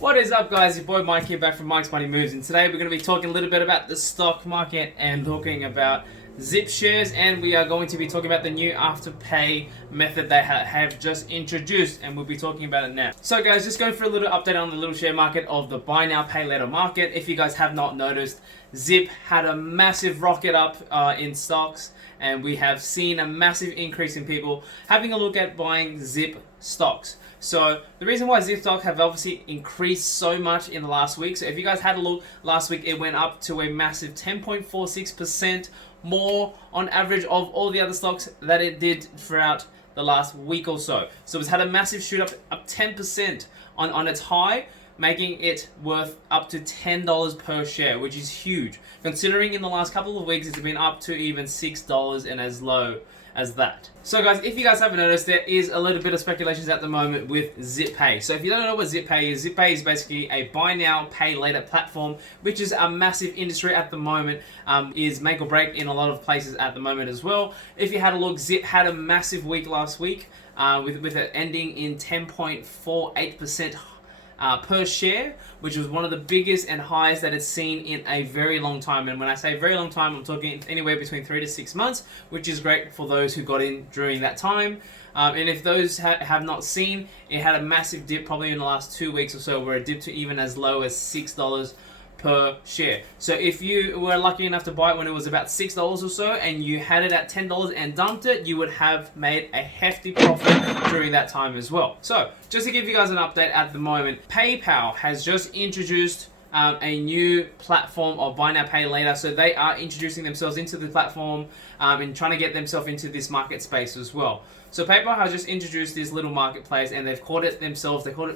What is up, guys? Your boy Mike here, back from Mike's Money Moves, and today we're going to be talking a little bit about the stock market and talking about Zip shares, and we are going to be talking about the new Afterpay method they have just introduced, and we'll be talking about it now. So guys, just going for a little update on the little share market of the buy now pay later market. If you guys have not noticed, Zip had a massive rocket up in stocks, and we have seen a massive increase in people having a look at buying Zip stocks. So the reason why Zip stock have obviously increased so much in the last week, so if you guys had a look last week, it went up to a massive 10.46% more on average of all the other stocks that it did throughout the last week or so. So it's had a massive shoot up 10% on its high, making it worth up to $10 per share, which is huge. Considering in the last couple of weeks, it's been up to even $6 and as low as that. So guys, if you guys haven't noticed, there is a little bit of speculations at the moment with Z1P. So if you don't know what Z1P is basically a buy now, pay later platform, which is a massive industry at the moment, is make or break in a lot of places at the moment as well. If you had a look, Zip had a massive week last week, with it ending in 10.48% per share, which was one of the biggest and highest that it's seen in a very long time. And when I say very long time, I'm talking anywhere between 3 to 6 months, which is great for those who got in during that time. And if those have not seen, it had a massive dip probably in the last 2 weeks or so, where it dipped to even as low as $6 per share. So if you were lucky enough to buy it when it was about $6 or so, and you had it at $10 and dumped it, you would have made a hefty profit during that time as well. So just to give you guys an update at the moment, PayPal has just introduced a new platform of buy now pay later. So they are introducing themselves into the platform and trying to get themselves into this market space as well. So PayPal has just introduced this little marketplace, and they've called it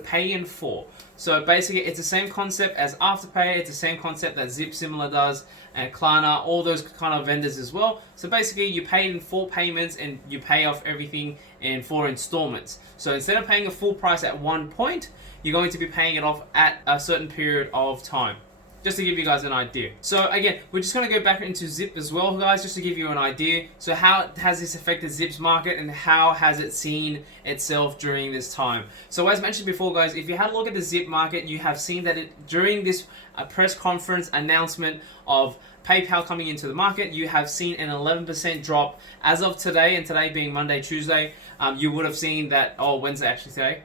Pay in 4. So basically it's the same concept as Afterpay, it's the same concept that Zip similar does, and Klarna, all those kind of vendors as well. So basically you pay in 4 payments and you pay off everything in 4 installments. So instead of paying a full price at one point, you're going to be paying it off at a certain period of time. Just to give you guys an idea. So again, we're just going to go back into Zip as well, guys, just to give you an idea. So how has this affected Zip's market, and how has it seen itself during this time? So as mentioned before, guys, if you had a look at the Zip market, you have seen that during this press conference announcement of PayPal coming into the market, you have seen an 11% drop as of today, and today being Monday, Tuesday, you would have seen that, Wednesday actually today.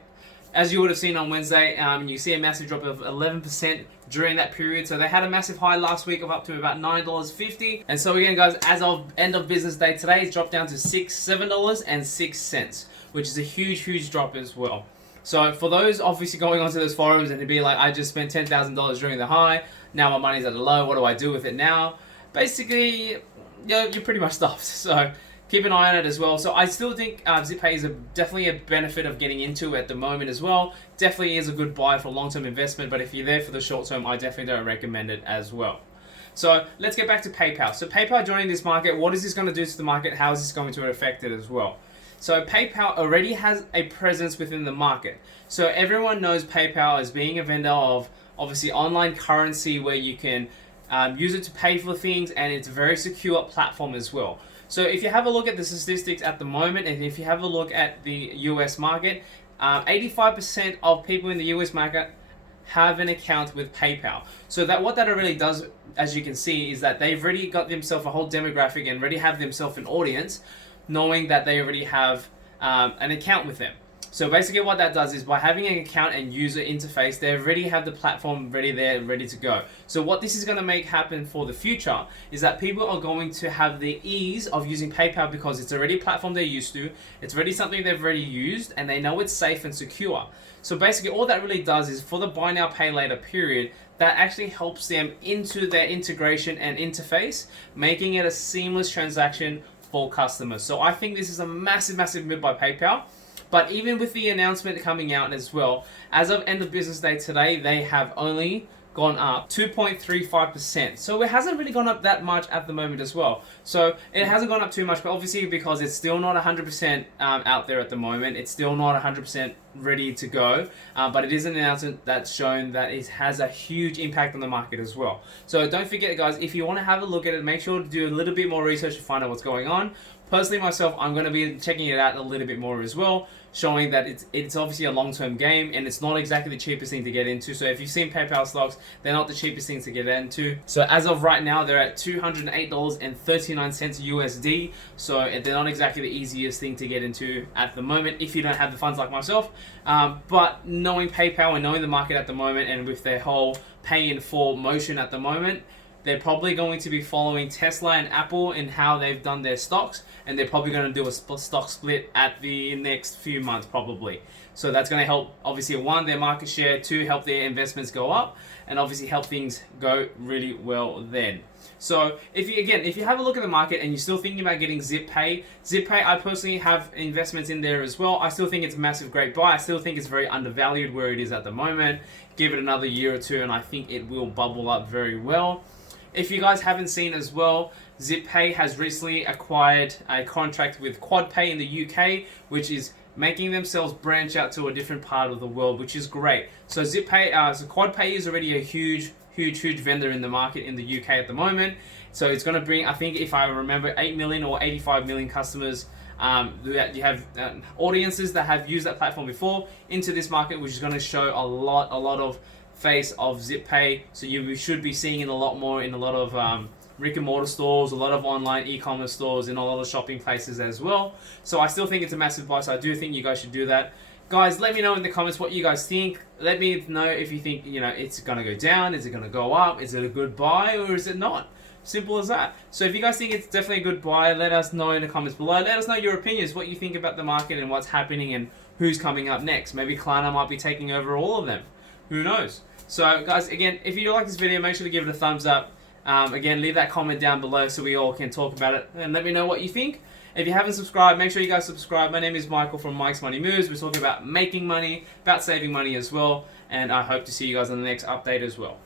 As you would have seen on Wednesday, you see a massive drop of 11% during that period. So they had a massive high last week of up to about $9.50. And so again, guys, as of end of business day today, it's dropped down to $7.06, which is a huge drop as well. So for those obviously going onto those forums and to be like, I just spent $10,000 during the high, now my money's at the low, what do I do with it now? Basically, you're pretty much stuffed. So keep an eye on it as well. So I still think Z1P is definitely a benefit of getting into at the moment as well. Definitely is a good buy for long-term investment, but if you're there for the short term, I definitely don't recommend it as well. So let's get back to PayPal. So PayPal joining this market, what is this going to do to the market? How is this going to affect it as well? So PayPal already has a presence within the market. So everyone knows PayPal as being a vendor of obviously online currency, where you can use it to pay for things, and it's a very secure platform as well. So if you have a look at the statistics at the moment, and if you have a look at the US market, 85% of people in the US market have an account with PayPal. So what that really does, as you can see, is that they've already got themselves a whole demographic and already have themselves an audience, knowing that they already have an account with them. So basically what that does is, by having an account and user interface, they already have the platform ready there, ready to go. So what this is going to make happen for the future is that people are going to have the ease of using PayPal, because it's already a platform they're used to, it's already something they've already used, and they know it's safe and secure. So basically all that really does is, for the buy now pay later period, that actually helps them into their integration and interface, making it a seamless transaction for customers. So I think this is a massive move by PayPal. But even with the announcement coming out as well, as of end of business day today, they have only gone up 2.35%. So it hasn't really gone up that much at the moment as well. So it hasn't gone up too much, but obviously because it's still not 100% out there at the moment, it's still not 100% ready to go. But it is an announcement that's shown that it has a huge impact on the market as well. So don't forget, guys, if you want to have a look at it, make sure to do a little bit more research to find out what's going on. Personally, myself, I'm going to be checking it out a little bit more as well, showing that it's obviously a long-term game and it's not exactly the cheapest thing to get into. So if you've seen PayPal stocks, they're not the cheapest things to get into. So as of right now, they're at $208.39 USD. So they're not exactly the easiest thing to get into at the moment if you don't have the funds like myself. But knowing PayPal and knowing the market at the moment, and with their whole pay in full motion at the moment, they're probably going to be following Tesla and Apple in how they've done their stocks, and they're probably going to do a stock split at the next few months probably. So that's going to help, obviously, one, their market share, two, help their investments go up, and obviously help things go really well then. So if you have a look at the market and you're still thinking about getting Z1P, I personally have investments in there as well. I still think it's a massive great buy. I still think it's very undervalued where it is at the moment. Give it another year or two and I think it will bubble up very well. If you guys haven't seen as well, Z1P has recently acquired a contract with Quadpay in the UK, which is making themselves branch out to a different part of the world, which is great. So Quadpay is already a huge vendor in the market in the UK at the moment. So it's going to bring, I think, if I remember, 8 million or 85 million customers. You have audiences that have used that platform before into this market, which is going to show a lot of face of Z1P. So you should be seeing it a lot more in a lot of brick and mortar stores, a lot of online e-commerce stores, and a lot of shopping places as well. So I still think it's a massive buy. So I do think you guys should do that. Guys, let me know in the comments what you guys think. Let me know if you think, it's going to go down, is it going to go up, is it a good buy, or is it not? Simple as that. So if you guys think it's definitely a good buy, let us know in the comments below. Let us know your opinions, what you think about the market and what's happening and who's coming up next. Maybe Klarna might be taking over all of them. Who knows? So guys, again, if you like this video, make sure to give it a thumbs up. Again, leave that comment down below so we all can talk about it, and let me know what you think. If you haven't subscribed, make sure you guys subscribe. My name is Michael from Mike's Money Moves. We're talking about making money, about saving money as well, and I hope to see you guys on the next update as well.